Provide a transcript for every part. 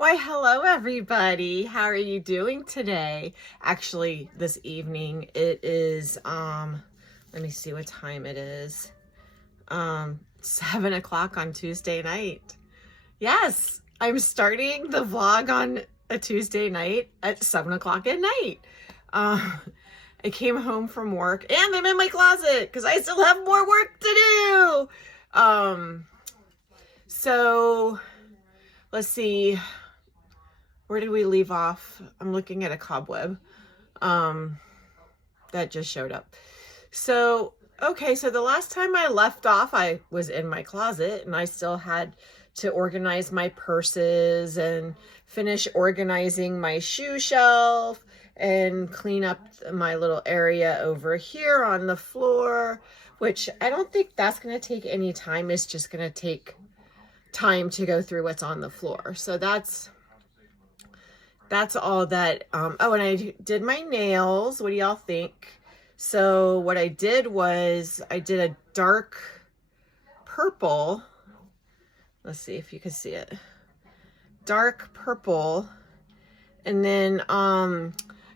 Why, hello everybody. How are you doing today? Actually, this evening it is let me see what time it is. 7 o'clock on Tuesday night. Yes, I'm starting the vlog on a Tuesday night at 7 o'clock at night. I came home from work and I'm in my closet because I still have more work to do. So let's see. Where did we leave off? I'm looking at a cobweb that just showed up. So, okay, so the last time I left off, I was in my closet and I still had to organize my purses and finish organizing my shoe shelf and clean up my little area over here on the floor, which I don't think that's going to take any time. It's just going to take time to go through what's on the floor. So that's all that. Oh, and I did my nails. What do y'all think? So what I did was I did a dark purple. Let's see if you can see it. Dark purple. And then,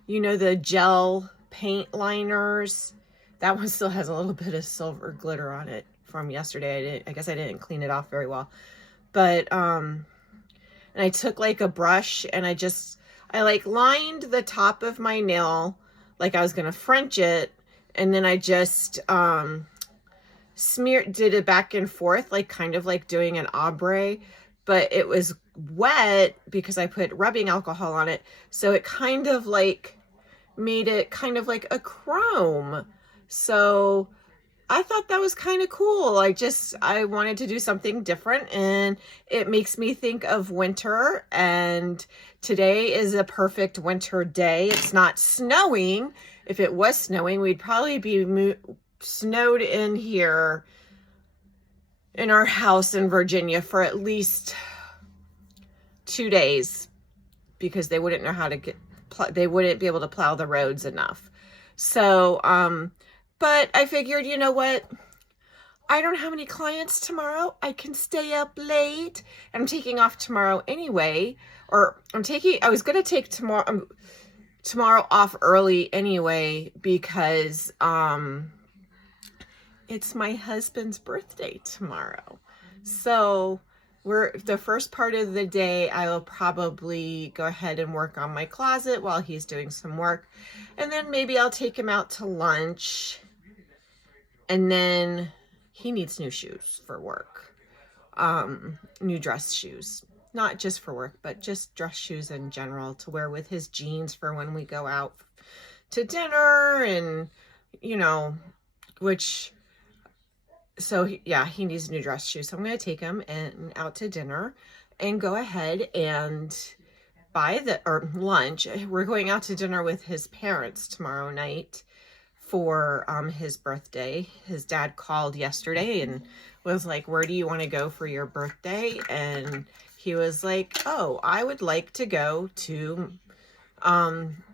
you know, the gel paint liners. That one still has a little bit of silver glitter on it from yesterday. I guess I didn't clean it off very well. But, and I took like a brush and I like lined the top of my nail like I was going to French it. And then I just did it back and forth, like kind of like doing an ombre, but it was wet because I put rubbing alcohol on it. So it kind of like made it kind of like a chrome. So I thought that was kind of cool. I wanted to do something different and it makes me think of winter, and today is a perfect winter day. It's not snowing. If it was snowing, we'd probably be snowed in here in our house in Virginia for at least 2 days because they wouldn't know how to they wouldn't be able to plow the roads enough. So, but I figured, you know what? I don't have any clients tomorrow. I can stay up late. I'm taking off tomorrow anyway. Or I was going to take tomorrow off early anyway because it's my husband's birthday tomorrow. So the first part of the day, I will probably go ahead and work on my closet while he's doing some work. And then maybe I'll take him out to lunch. And then he needs new shoes for work. New dress shoes. Not just for work, but just dress shoes in general to wear with his jeans for when we go out to dinner and, you know, yeah, he needs new dress shoes. So I'm going to take him out to dinner and go ahead and or lunch. We're going out to dinner with his parents tomorrow night for his birthday. His dad called yesterday and was like, where do you want to go for your birthday? And he was like, oh, I would like to go to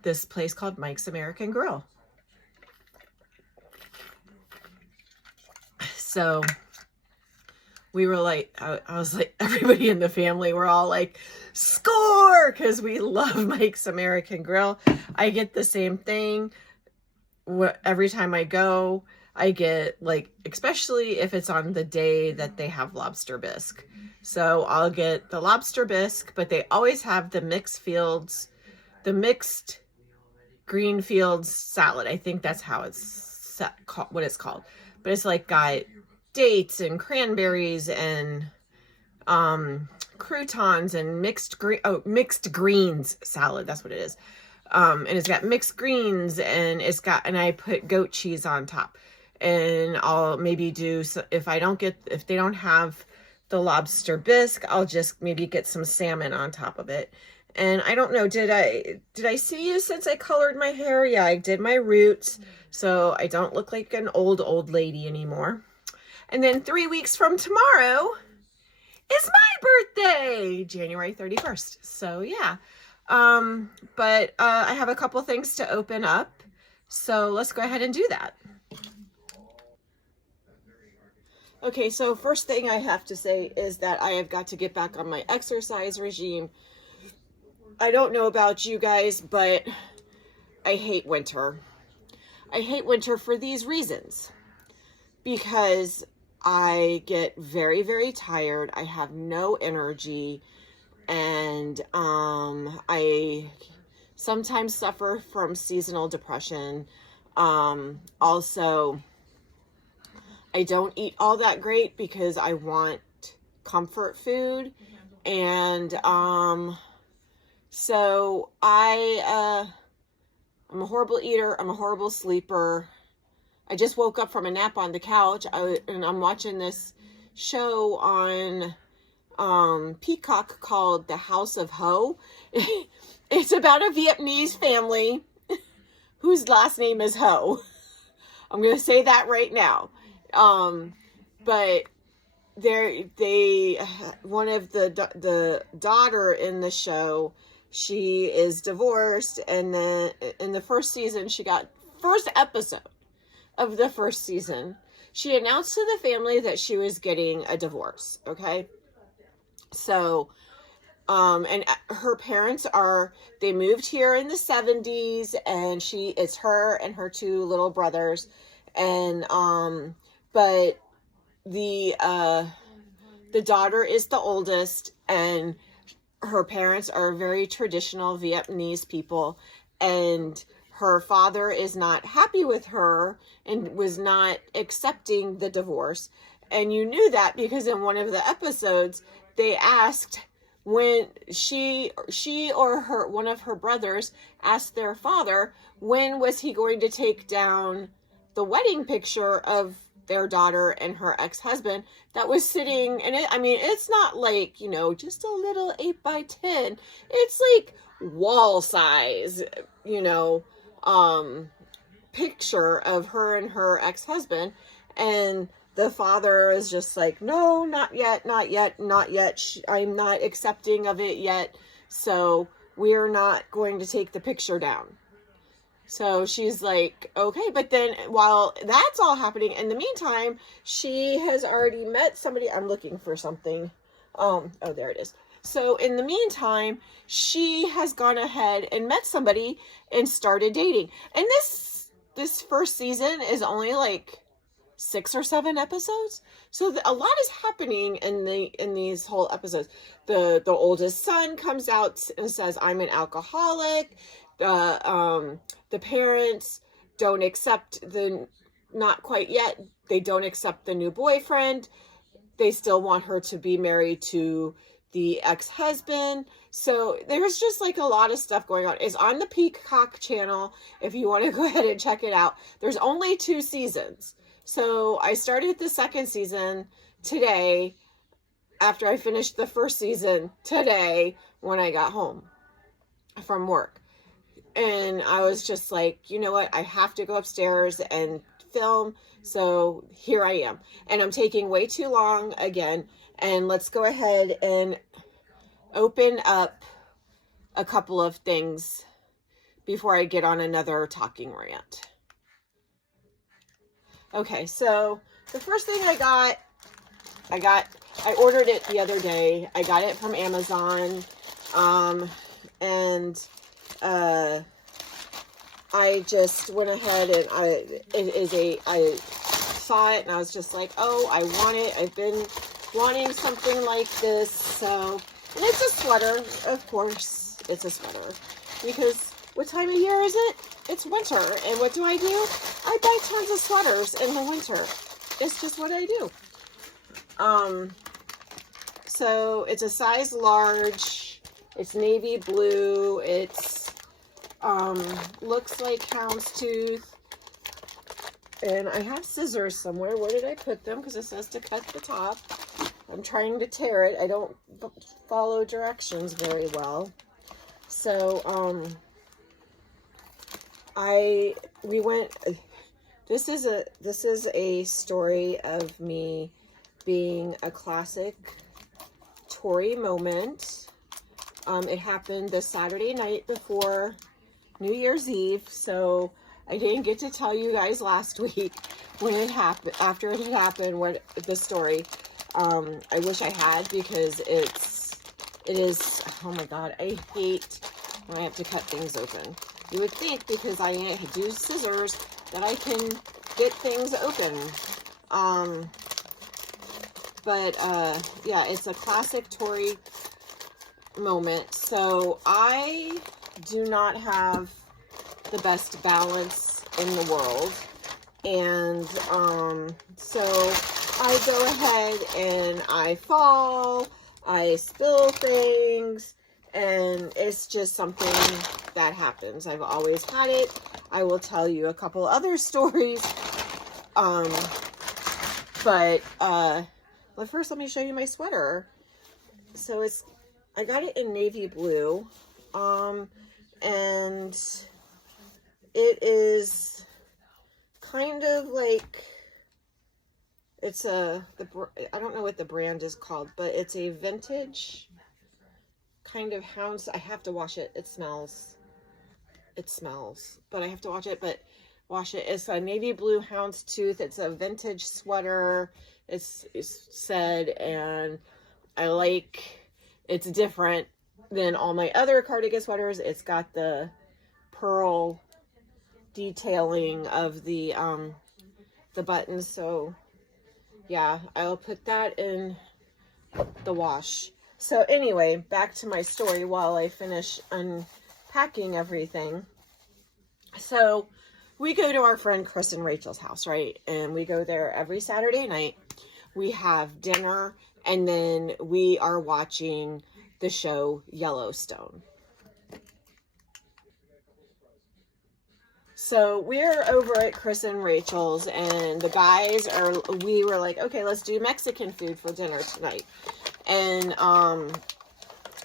this place called Mike's American Grill. So we were like, I was like, everybody in the family, we're all like, score, because we love Mike's American Grill. I get the same thing. Every time I go, I get like, especially if it's on the day that they have lobster bisque. So I'll get the lobster bisque, but they always have the mixed green fields salad. I think that's how it's what it's called. But it's like got dates and cranberries and croutons and mixed greens salad. That's what it is. And it's got mixed greens and and I put goat cheese on top. And I'll maybe do, if they don't have the lobster bisque, I'll just maybe get some salmon on top of it. And I don't know, did I see you since I colored my hair? Yeah, I did my roots, so I don't look like an old lady anymore. And then 3 weeks from tomorrow is my birthday, January 31st. So yeah. But I have a couple things to open up. So let's go ahead and do that. Okay, so first thing I have to say is that I have got to get back on my exercise regime I don't know about you guys, but I hate winter. I hate winter for these reasons. Because I get very, very tired. I have no energy. And I sometimes suffer from seasonal depression. Also, I don't eat all that great because I want comfort food. And so I'm a horrible eater. I'm a horrible sleeper. I just woke up from a nap on the couch, and I'm watching this show on Peacock called The House of Ho. It's about a Vietnamese family whose last name is Ho. I'm going to say that right now. But one of the daughter in the show, she is divorced, and then in the first season, first episode of the first season, she announced to the family that she was getting a divorce. Okay. So, and her parents they moved here in the 70s, and it's her and her two little brothers. And, but the daughter is the oldest, and her parents are very traditional Vietnamese people, and her father is not happy with her and was not accepting the divorce. And you knew that because in one of the episodes, they asked when she or one of her brothers asked their father, when was he going to take down the wedding picture of their daughter and her ex-husband that was sitting, and it's not like, just a little 8x10. It's like wall size, picture of her and her ex-husband, and the father is just like, no, not yet, not yet, not yet. I'm not accepting of it yet, so we're not going to take the picture down. So she's like, okay, but then while that's all happening, in the meantime, she has already met somebody. I'm looking for something. Oh, there it is. So in the meantime, she has gone ahead and met somebody and started dating. And this first season is only like 6 or 7 episodes. So a lot is happening in these whole episodes. The oldest son comes out and says, I'm an alcoholic. The parents don't accept not quite yet. They don't accept the new boyfriend. They still want her to be married to the ex-husband. So there's just like a lot of stuff going on. It's on the Peacock channel if you want to go ahead and check it out. There's only 2 seasons. So I started the second season today after I finished the first season today when I got home from work. And I was just like, you know what? I have to go upstairs and film. So here I am. And I'm taking way too long again. And let's go ahead and open up a couple of things before I get on another talking rant. Okay, so the first thing I ordered it the other day. I got it from Amazon. I just went ahead and I saw it and I was just like, oh, I want it. I've been wanting something like this. So, and it's a sweater, of course. It's a sweater because what time of year is it? It's winter. And what do? I buy tons of sweaters in the winter. It's just what I do. So it's a size large. It's navy blue. It's looks like houndstooth. And I have scissors somewhere. Where did I put them? Because it says to cut the top. I'm trying to tear it. I don't follow directions very well. So, this is a story of me being a classic Tori moment. It happened the Saturday night before New Year's Eve, so I didn't get to tell you guys last week when it happened, after it had happened, what the story. I wish I had, because it's it is, oh my God, I hate when I have to cut things open. You would think because I do scissors that I can get things open. But yeah, it's a classic Tori moment. So I do not have the best balance in the world. And so I go ahead and I fall, I spill things, and it's just something that happens. I've always had it. I will tell you a couple other stories. But first let me show you my sweater. So I got it in navy blue. And it is kind of like, it's I don't know what the brand is called, but it's a vintage kind of hound. I have to wash it. It smells, but I have to wash it, It's a navy blue houndstooth. It's a vintage sweater. It's said, and it's different than all my other cardigan sweaters. It's got the pearl detailing of the buttons. So yeah, I'll put that in the wash. So anyway, back to my story while I finish unpacking everything. So we go to our friend Chris and Rachel's house, right? And we go there every Saturday night. We have dinner, and then we are watching the show Yellowstone. So we're over at Chris and Rachel's, and the guys we were like, okay, let's do Mexican food for dinner tonight. And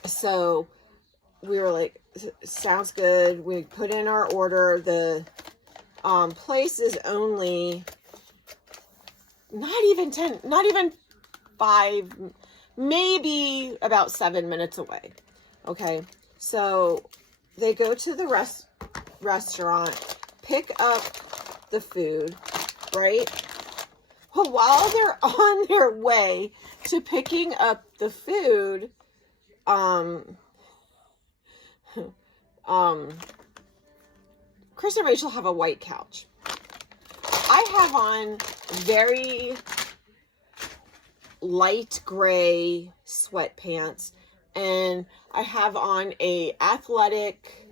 so we were like, sounds good. We put in our order. The place is only not even 5, maybe about 7 minutes away. Okay, so they go to the restaurant, pick up the food, right? Well, while they're on their way to picking up the food, Chris and Rachel have a white couch. I have on very light gray sweatpants, and I have on a athletic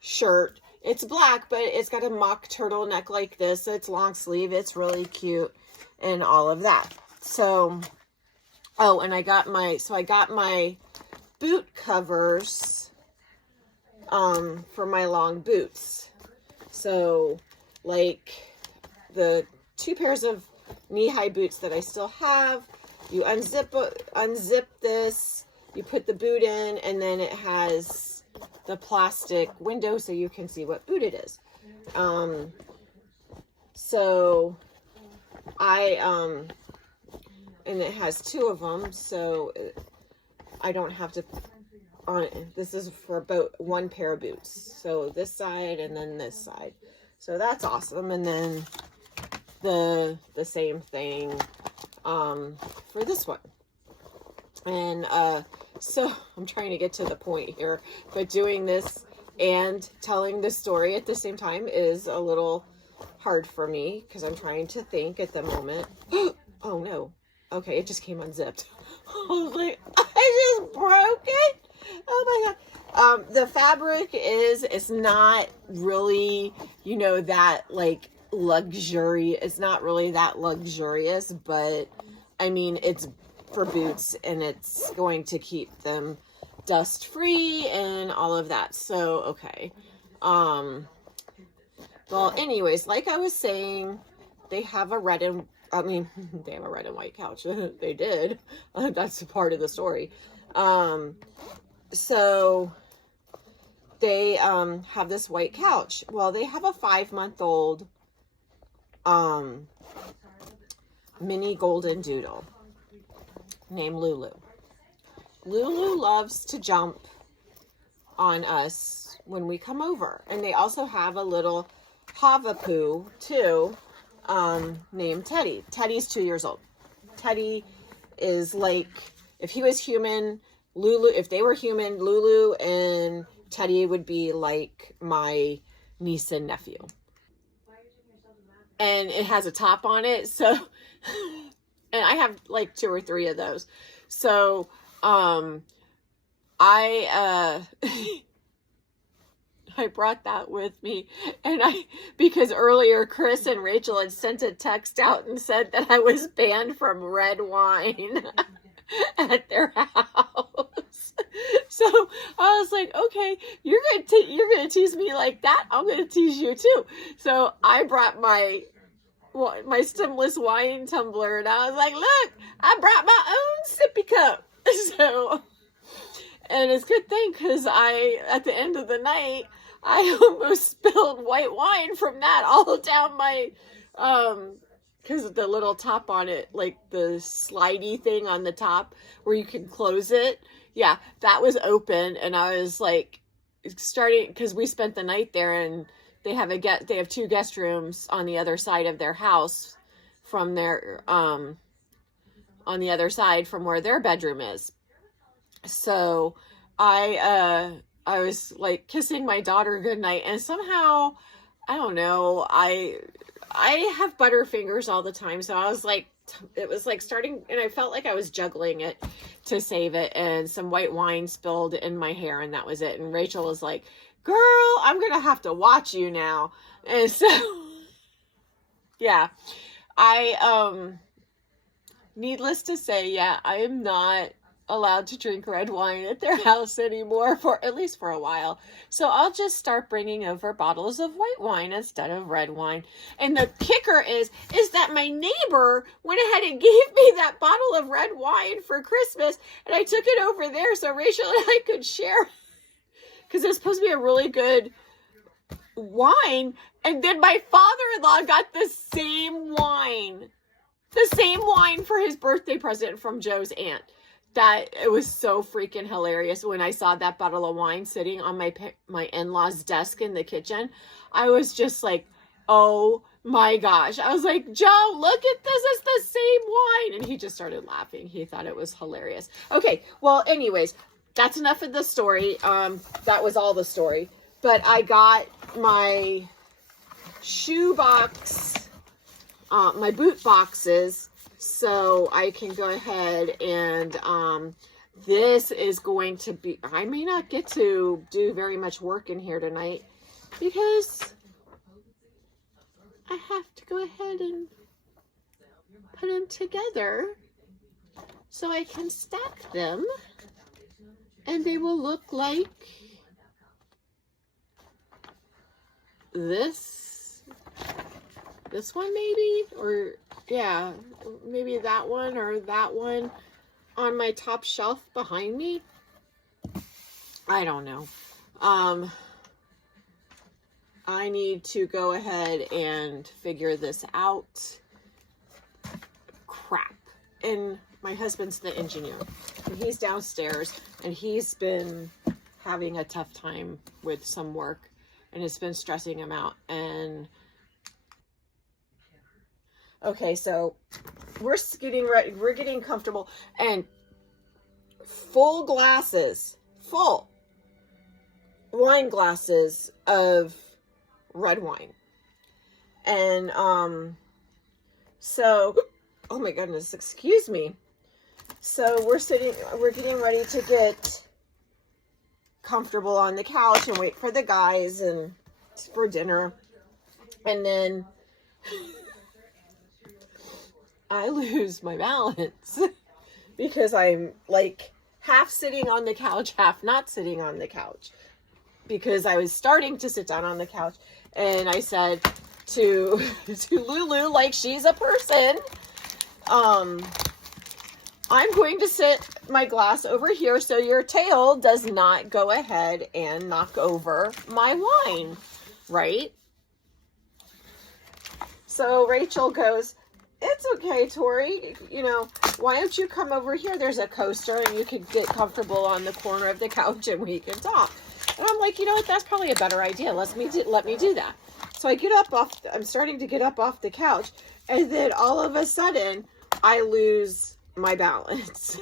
shirt. It's black, but it's got a mock turtleneck like this. It's long sleeve. It's really cute and all of that. So, oh, and I got my boot covers for my long boots. So, like the 2 pairs of knee-high boots that I still have, you unzip this, you put the boot in, and then it has the plastic window so you can see what boot it is. So and it has 2 of them, so I don't have to, this is for about 1 pair of boots. So this side and then this side. So that's awesome. And then the same thing for this one. And so I'm trying to get to the point here, but doing this and telling this story at the same time is a little hard for me because I'm trying to think at the moment. Oh no. Okay, it just came unzipped. I was like, I just broke it. Oh my God. The fabric it's not really, that like luxury. It's not really that luxurious, but I mean, it's for boots and it's going to keep them dust free and all of that. So, okay. Well, anyways, like I was saying, they have a red and white couch. They did. That's a part of the story. So they have this white couch. Well, they have a 5-month-old mini golden doodle named Lulu. Lulu loves to jump on us when we come over. And they also have a little Havapoo too, named Teddy. Teddy's 2 years old. Teddy is like, if he was human Lulu, if they were human, Lulu and Teddy would be like my niece and nephew. And it has a top on it, so and I have like 2 or 3 of those. So I I brought that with me, and because earlier Chris and Rachel had sent a text out and said that I was banned from red wine at their house. So I was like, okay, you're gonna tease me like that, I'm gonna tease you too. So I brought my stemless wine tumbler, and I was like, look, I brought my own sippy cup. So, and it's a good thing, because at the end of the night, I almost spilled white wine from that all down my, because of the little top on it, like the slidey thing on the top where you can close it. Yeah, that was open, and I was like starting, because we spent the night there, and they have 2 guest rooms on the other side of their house from their, on the other side from where their bedroom is. So I was like kissing my daughter goodnight, and somehow, I don't know, I have butterfingers all the time. So I was like, it was like starting, and I felt like I was juggling it to save it, and some white wine spilled in my hair, and that was it. And Rachel was like, girl, I'm going to have to watch you now. And so, yeah, needless to say, yeah, I am not allowed to drink red wine at their house anymore, at least for a while. So I'll just start bringing over bottles of white wine instead of red wine. And the kicker is that my neighbor went ahead and gave me that bottle of red wine for Christmas, and I took it over there so Rachel and I could share, because it was supposed to be a really good wine. And then my father-in-law got the same wine for his birthday present from Joe's aunt. That it was so freaking hilarious when I saw that bottle of wine sitting on my in-laws' desk in the kitchen. I was just like, oh my gosh. I was like, Joe, look at this. It's the same wine. And he just started laughing. He thought it was hilarious. Okay, well, anyways, that's enough of the story. That was all the story. But I got my shoe box, my boot boxes, so I can go ahead and, this is going to be, I may not get to do very much work in here tonight, because I have to go ahead and put them together so I can stack them, and they will look like this one maybe, or yeah, maybe that one or that one on my top shelf behind me. I don't know. I need to go ahead and figure this out. Crap. And my husband's the engineer, and he's downstairs, and he's been having a tough time with some work, and it's been stressing him out. And okay, so we're getting ready, we're getting comfortable, and full wine glasses of red wine. And so, oh my goodness, excuse me. So we're getting ready to get comfortable on the couch and wait for the guys and for dinner. And then I lose my balance because I'm like half sitting on the couch, half not sitting on the couch, because I was starting to sit down on the couch, and I said to Lulu, like she's a person, I'm going to sit my glass over here so your tail does not go ahead and knock over my wine, right? So Rachel goes, it's okay, Tori, you know, why don't you come over here? There's a coaster, and you can get comfortable on the corner of the couch, and we can talk. And I'm like, you know what, that's probably a better idea. Let me do that. So I get up I'm starting to get up off the couch, and then all of a sudden I lose my balance.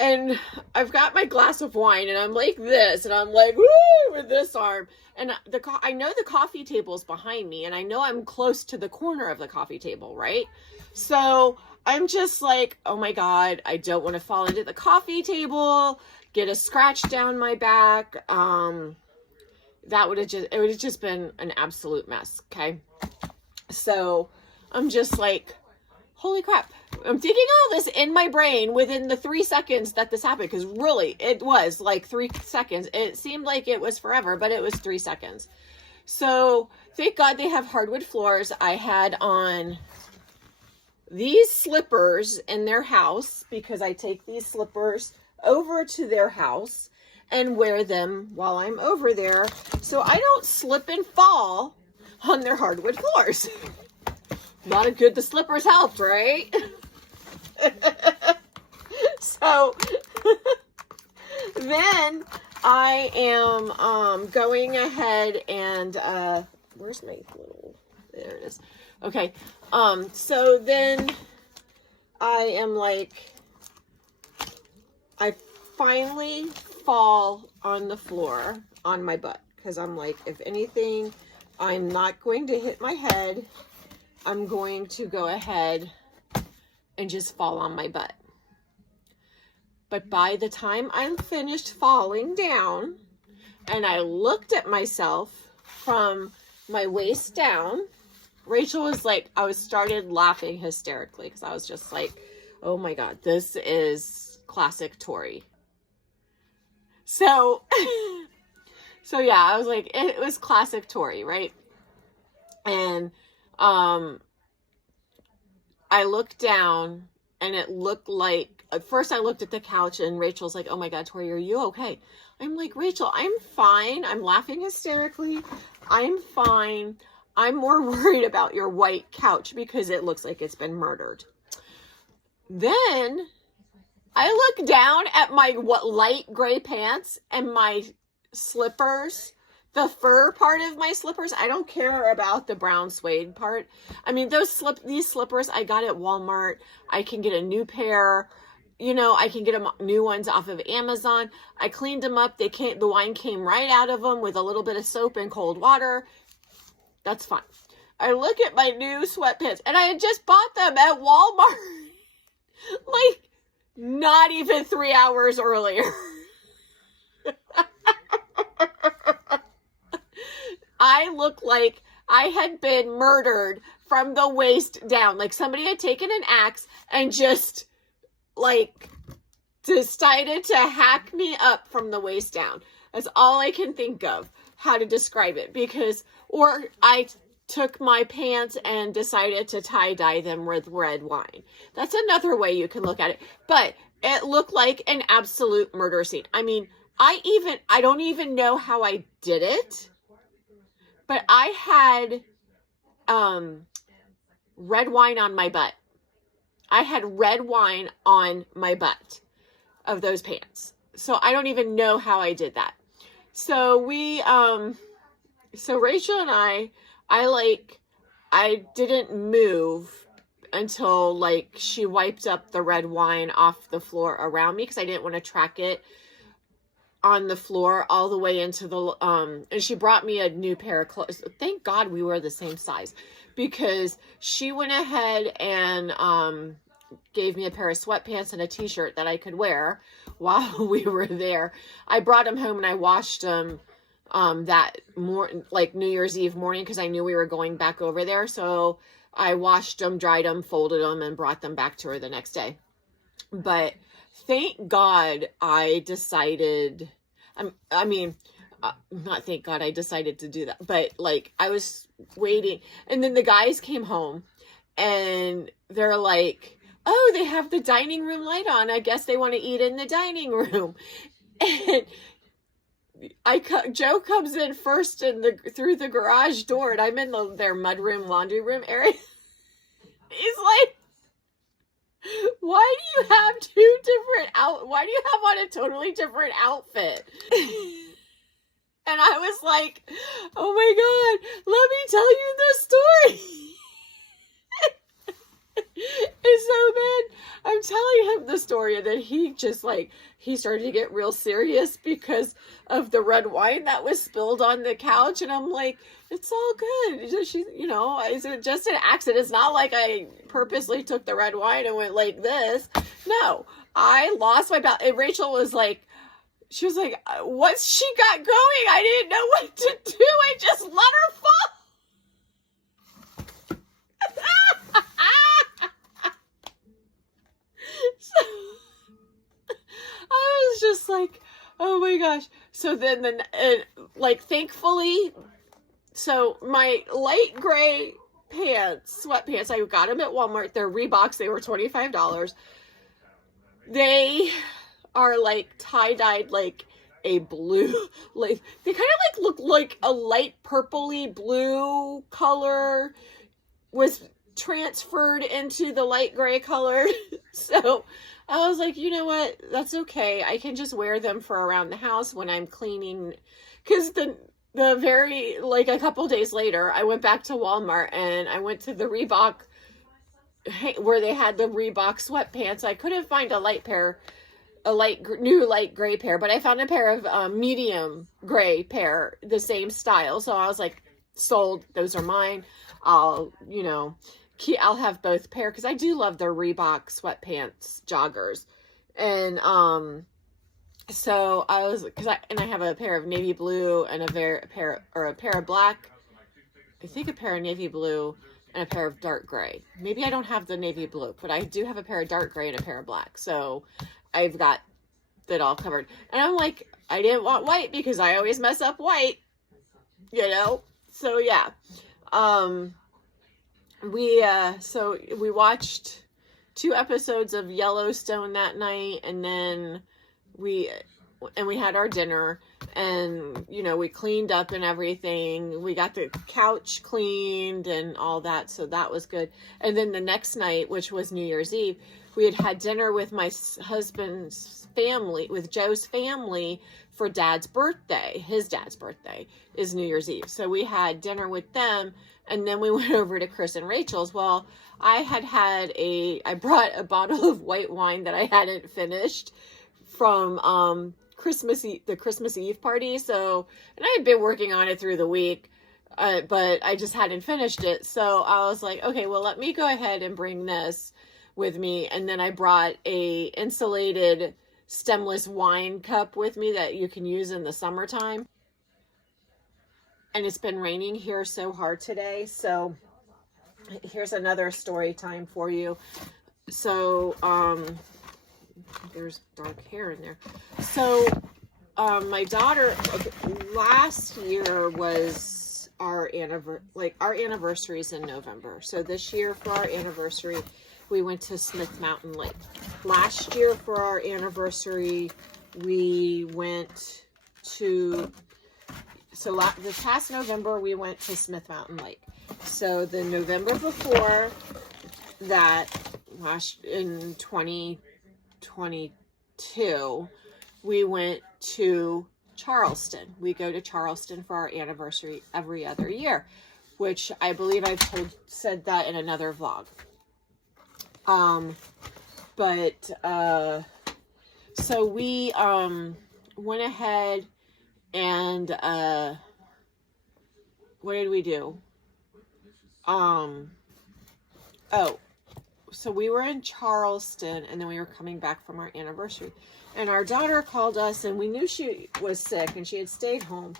And I've got my glass of wine, and I'm like this, and I'm like, woo, with this arm. And I know the coffee table's behind me, and I know I'm close to the corner of the coffee table, right? So I'm just like, oh my God, I don't want to fall into the coffee table, get a scratch down my back. It would have just been an absolute mess. Okay. So I'm just like, holy crap. I'm thinking all this in my brain within the 3 seconds that this happened. Because really, it was like 3 seconds. It seemed like it was forever, but it was 3 seconds. So thank God they have hardwood floors. I had on these slippers in their house because I take these slippers over to their house and wear them while I'm over there, so I don't slip and fall on their hardwood floors. Not good the slippers helped, right? So then I am going ahead and where's my little, there it is. Okay. So then I am like, I finally fall on the floor on my butt, because I'm like, if anything, I'm not going to hit my head. I'm going to go ahead and just fall on my butt. But by the time I'm finished falling down and I looked at myself from my waist down, Rachel was like, I started laughing hysterically because I was just like, oh my God, this is classic Tori. So, yeah, I was like, it was classic Tori, right? And I looked down and it looked like, at first I looked at the couch and Rachel's like, oh my God, Tori, are you okay? I'm like, Rachel, I'm fine. I'm laughing hysterically. I'm fine. I'm more worried about your white couch because it looks like it's been murdered. Then I look down at my light gray pants and my slippers, the fur part of my slippers. I don't care about the brown suede part. I mean, these slippers I got at Walmart. I can get a new pair. You know, I can get them new ones off of Amazon. I cleaned them up. The wine came right out of them with a little bit of soap and cold water. That's fine. I look at my new sweatpants, and I had just bought them at Walmart. Like, not even 3 hours earlier. I look like I had been murdered from the waist down. Like somebody had taken an axe and just, like, decided to hack me up from the waist down. That's all I can think of how to describe it. Or I took my pants and decided to tie-dye them with red wine. That's another way you can look at it. But it looked like an absolute murder scene. I mean, I don't even know how I did it. But I had red wine on my butt. I had red wine on my butt of those pants. So I don't even know how I did that. So so Rachel and I didn't move until, like, she wiped up the red wine off the floor around me because I didn't want to track it on the floor all the way into the, and she brought me a new pair of clothes. Thank God we were the same size, because she went ahead and, gave me a pair of sweatpants and a t-shirt that I could wear while we were there. I brought them home and I washed them, like New Year's Eve morning, because I knew we were going back over there. So I washed them, dried them, folded them, and brought them back to her the next day. But thank God I decided, not thank God I decided to do that, but like I was waiting, and then the guys came home and they're like, oh, they have the dining room light on. I guess they want to eat in the dining room. And Joe comes in first through the garage door, and I'm in their mudroom, laundry room area. He's like, why do you have why do you have on a totally different outfit? And I was like, oh my God, let me tell you the story. And so then I'm telling him the story, and then he just like, he started to get real serious because of the red wine that was spilled on the couch. And I'm like, it's all good. It's just, it's just an accident. It's not like I purposely took the red wine and went like this. No, I lost my balance. And Rachel was like, she was like, what's she got going? I didn't know what to do. I just let her fall. So I was just like, oh my gosh. So then, like, thankfully, so my light gray pants, sweatpants, I got them at Walmart. They're Reeboks. They were $25. They are like tie-dyed, like a blue, like they kind of like look like a light purpley blue color was transferred into the light gray color. So I was like, you know what? That's okay. I can just wear them for around the house when I'm cleaning. Because the very, like a couple days later, I went back to Walmart and I went to the Reebok where they had the Reebok sweatpants. I couldn't find a new light gray pair, but I found a pair of medium gray pair, the same style. So I was like, sold. Those are mine. I'll have both pair because I do love their Reebok sweatpants joggers. And so I was, I have a pair of navy blue and a pair of black. I think a pair of navy blue and a pair of dark gray. Maybe I don't have the navy blue, but I do have a pair of dark gray and a pair of black. So I've got that all covered. And I'm like, I didn't want white because I always mess up white, So yeah. We watched 2 episodes of Yellowstone that night, and then we had our dinner, and we cleaned up and everything. We got the couch cleaned and all that, so that was good. And then the next night, which was New Year's Eve, we had dinner with my husband's family, with Joe's family, for Dad's birthday. His dad's birthday is New Year's Eve, so we had dinner with them. And then we went over to Chris and Rachel's. Well, I brought a bottle of white wine that I hadn't finished from the Christmas Eve party. So, and I had been working on it through the week, but I just hadn't finished it. So I was like, okay, well, let me go ahead and bring this with me. And then I brought a insulated stemless wine cup with me that you can use in the summertime. And it's been raining here so hard today. So here's another story time for you. So, there's dark hair in there. So, my daughter, last year was our anniversary is in November. So this year for our anniversary, we went to Smith Mountain Lake. Last year for our anniversary, we went to... So this past November, we went to Smith Mountain Lake. So the November before that, in 2022, we went to Charleston. We go to Charleston for our anniversary every other year, which I believe I've said that in another vlog. So we went ahead and what did we do? So we were in Charleston, and then we were coming back from our anniversary, and our daughter called us, and we knew she was sick and she had stayed home,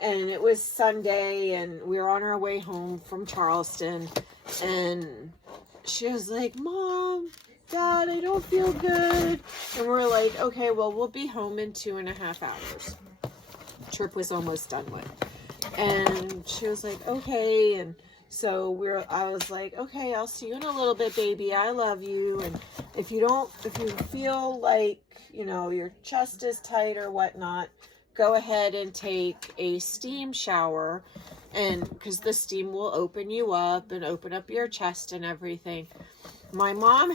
and it was Sunday, and we were on our way home from Charleston, and she was like, Mom, Dad, I don't feel good. And we're like, okay, well, we'll be home in 2.5 hours. Trip was almost done with. And she was like, okay. And so I was like, okay, I'll see you in a little bit, baby. I love you. And if you feel like, your chest is tight or whatnot, go ahead and take a steam shower. And because the steam will open you up and open up your chest and everything. My mom,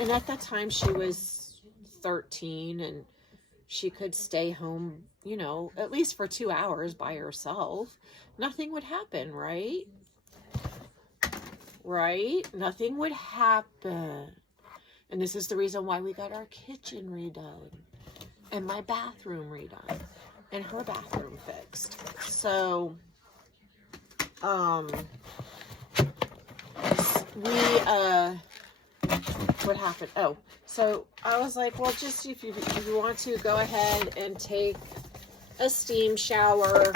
and at that time she was 13, and she could stay home, at least for 2 hours by herself. Nothing would happen, right? right? Nothing would happen. And this is the reason why we got our kitchen redone and my bathroom redone and her bathroom fixed. So, what happened? Oh, so I was like, well, just if you want to, go ahead and take a steam shower.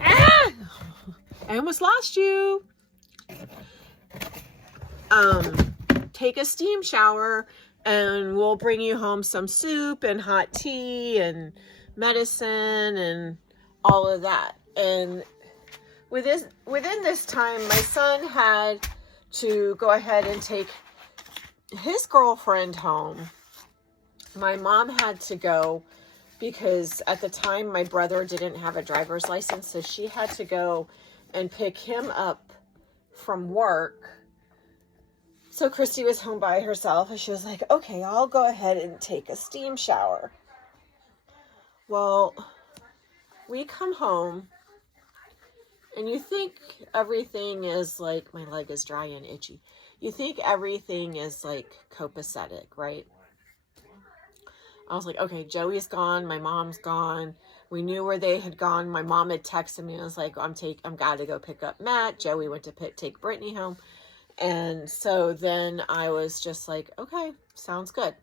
Ah! I almost lost you. Take a steam shower and we'll bring you home some soup and hot tea and medicine and all of that. And within this time, my son had to go ahead and take his girlfriend home. My mom had to go because at the time my brother didn't have a driver's license, so she had to go and pick him up from work. So Christy was home by herself, and she was like, okay, I'll go ahead and take a steam shower. Well, we come home, and you think everything is like, my leg is dry and itchy. You think everything is like copacetic, right? I was like, okay, Joey's gone, my mom's gone. We knew where they had gone. My mom had texted me. I was like, I'm gotta go pick up Matt. Joey went to take Brittany home. And so then I was just like, okay, sounds good.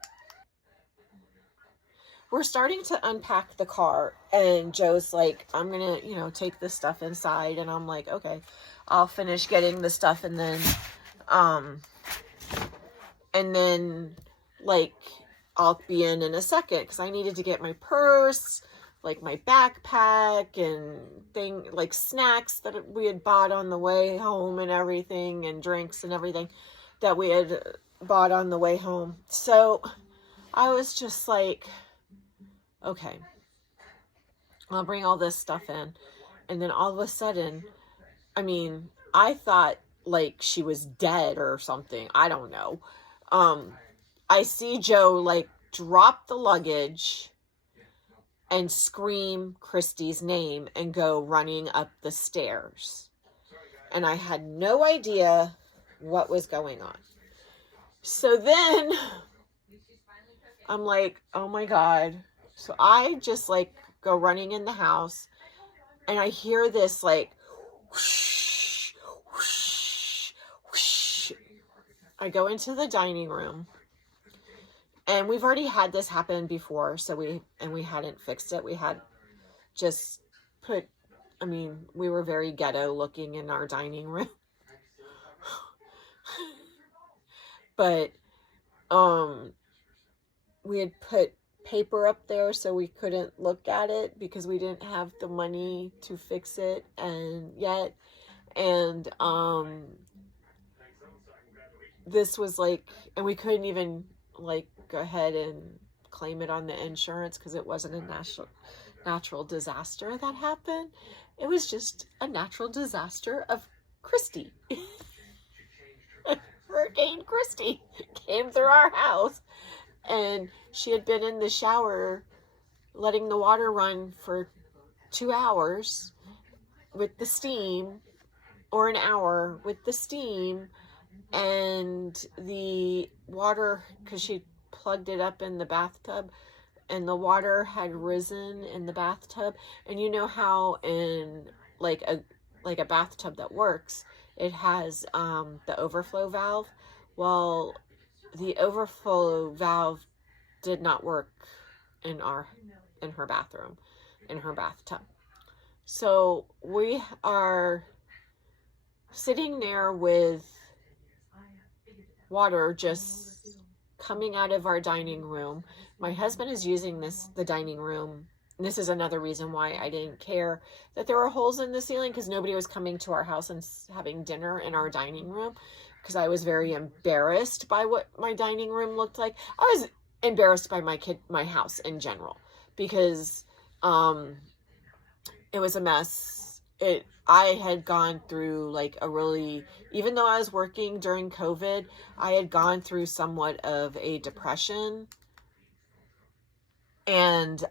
We're starting to unpack the car, and Joe's like, I'm gonna, take this stuff inside. And I'm like, okay, I'll finish getting the stuff, and then like, I'll be in a second, because I needed to get my purse, like my backpack and like snacks that we had bought on the way home and everything, and drinks and everything that we had bought on the way home. So I was just like, okay, I'll bring all this stuff in. And then all of a sudden, I thought like she was dead or something. I don't know. I see Joe like drop the luggage and scream Christy's name and go running up the stairs. And I had no idea what was going on. So then I'm like, oh my God. So I just like go running in the house, and I hear this like whoosh, whoosh, whoosh. I go into the dining room. And we've already had this happen before, so we hadn't fixed it. We had just we were very ghetto looking in our dining room. But we had put paper up there so we couldn't look at it because we didn't have the money to fix it yet. And this was like, and we couldn't even like go ahead and claim it on the insurance because it wasn't a natural disaster that happened. It was just a natural disaster of Christy. Hurricane Christy came through our house, and she had been in the shower letting the water run for 2 hours with the steam, or an hour with the steam, and the water, because she plugged it up in the bathtub, and the water had risen in the bathtub. And you know how in like a bathtub that works, it has the overflow valve. Well, the overflow valve did not work in her bathroom, in her bathtub. So we are sitting there with water just coming out of our dining room. My husband is using the dining room. And this is another reason why I didn't care that there were holes in the ceiling, because nobody was coming to our house and having dinner in our dining room, because I was very embarrassed by what my dining room looked like. I was embarrassed by my house in general, because it was a mess. I had gone through like even though I was working during COVID, I had gone through somewhat of a depression. And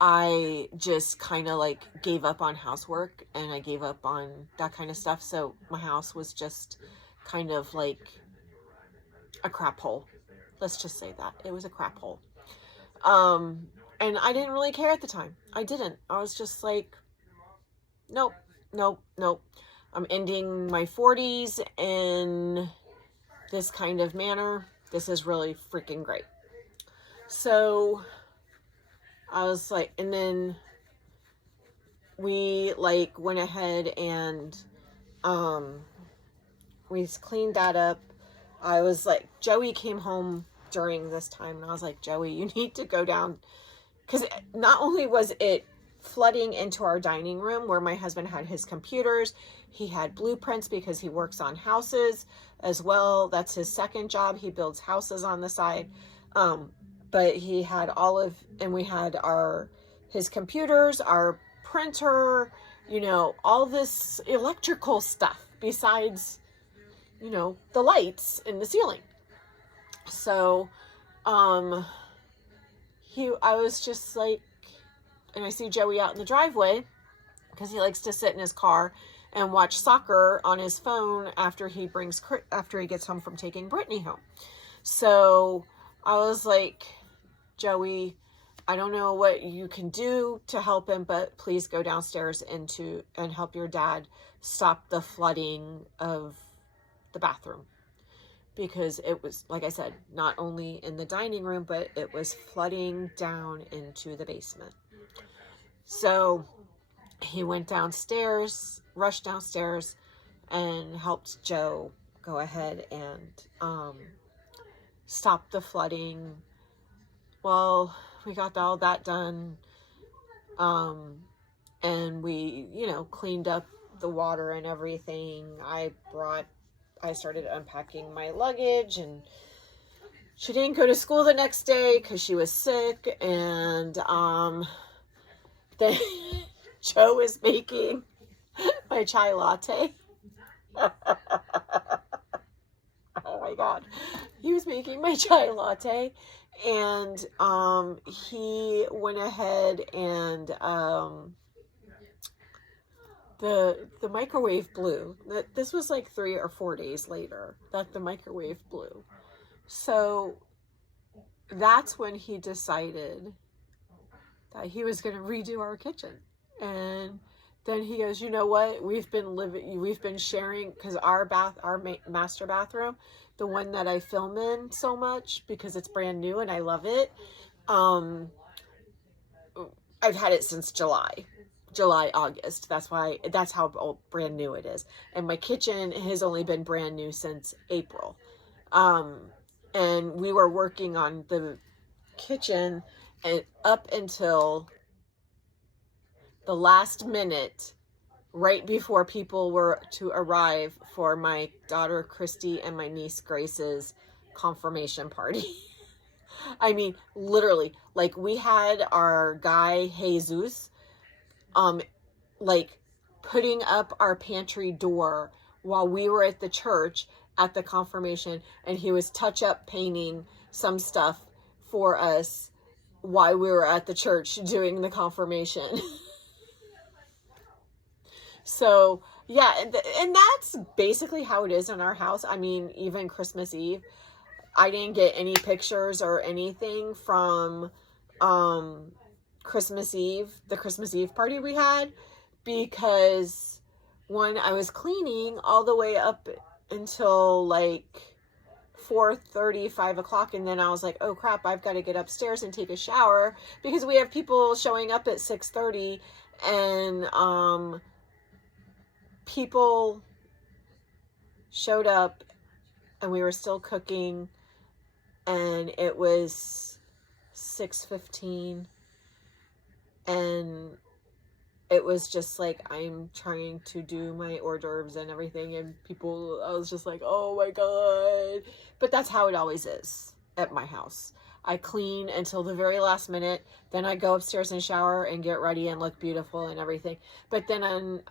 I just kind of like gave up on housework and I gave up on that kind of stuff. So my house was just kind of like a crap hole. Let's just say that. It was a crap hole. And I didn't really care at the time. I didn't. I was just like, nope, nope, nope. I'm ending my 40s in this kind of manner. This is really freaking great. So I was like, and then we like went ahead and we cleaned that up. I was like, Joey came home during this time and I was like, Joey, you need to go down, because not only was it flooding into our dining room where my husband had his computers, he had blueprints because he works on houses as well. That's his second job. He builds houses on the side. But he had and we had his computers, our printer, all this electrical stuff besides, the lights in the ceiling. So, I was just like, and I see Joey out in the driveway because he likes to sit in his car and watch soccer on his phone after he gets home from taking Brittany home. So I was like, Joey, I don't know what you can do to help him, but please go downstairs and help your dad stop the flooding of the bathroom. Because it was, like I said, not only in the dining room, but it was flooding down into the basement. So he went downstairs, rushed downstairs, and helped Joe go ahead and stop the flooding. Well, we got all that done, and we, cleaned up the water and everything. I started unpacking my luggage, and she didn't go to school the next day because she was sick, and then Joe was making my chai latte. Oh my God. He was making my chai latte, and he went ahead and the microwave blew. This was like 3 or 4 days later that the microwave blew. So that's when he decided that he was going to redo our kitchen. And then he goes, you know what? We've been sharing, because our master bathroom, the one that I film in so much because it's brand new and I love it. I've had it since July, August. That's how brand new it is. And my kitchen has only been brand new since April. And we were working on the kitchen and up until the last minute, right before people were to arrive for my daughter Christy and my niece Grace's confirmation party. I mean, literally, like, we had our guy Jesus like putting up our pantry door while we were at the church at the confirmation, and he was touch-up painting some stuff for us while we were at the church doing the confirmation. So yeah, and that's basically how it is in our house. I mean, even Christmas Eve, I didn't get any pictures or anything from Christmas Eve, the Christmas Eve party we had, because one, I was cleaning all the way up until like 4:30, 5 o'clock, and then I was like, oh crap, I've got to get upstairs and take a shower because we have people showing up at 6:30, and people showed up and we were still cooking, and it was 6:15, and it was just like, I'm trying to do my hors d'oeuvres and everything, and I was just like, oh my God. But that's how it always is at my house. I clean until the very last minute, then I go upstairs and shower and get ready and look beautiful and everything. But then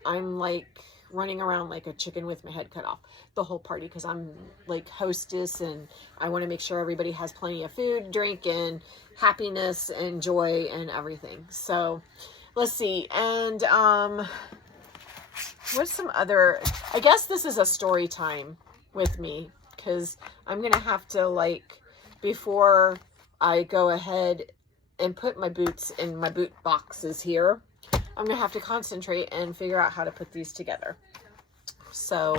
I'm like, running around like a chicken with my head cut off the whole party, because I'm like hostess and I want to make sure everybody has plenty of food, drink, and happiness and joy and everything. So let's see. And what's some other, I guess this is a story time with me, because I'm gonna have to, like, before I go ahead and put my boots in my boot boxes here, I'm gonna have to concentrate and figure out how to put these together. So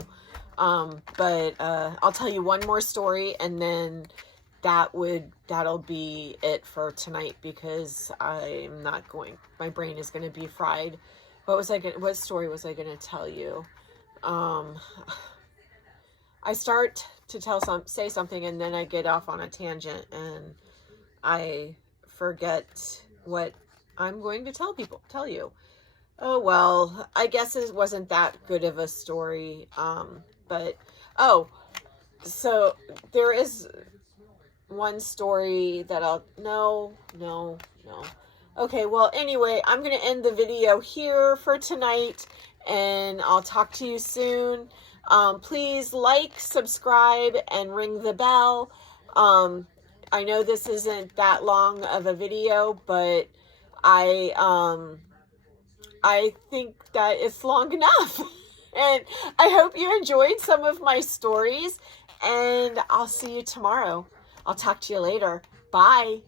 but I'll tell you one more story, and then that'll be it for tonight, because I'm not going, my brain is going to be fried. What story was I going to tell you? I start to say something, and then I get off on a tangent and I forget what I'm going to tell you. Oh, well, I guess it wasn't that good of a story. But, so there is one story that no. Okay, well, anyway, I'm going to end the video here for tonight, and I'll talk to you soon. Please like, subscribe, and ring the bell. I know this isn't that long of a video, but I think that it's long enough. And I hope you enjoyed some of my stories, and I'll see you tomorrow. I'll talk to you later. Bye.